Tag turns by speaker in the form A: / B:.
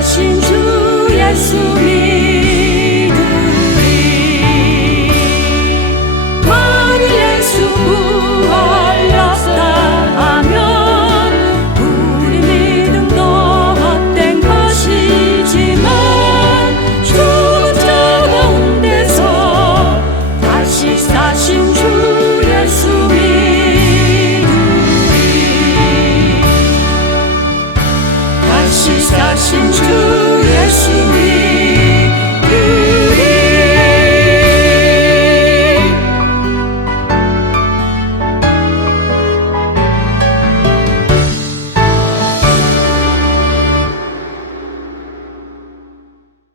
A: 我信主耶稣。passions too.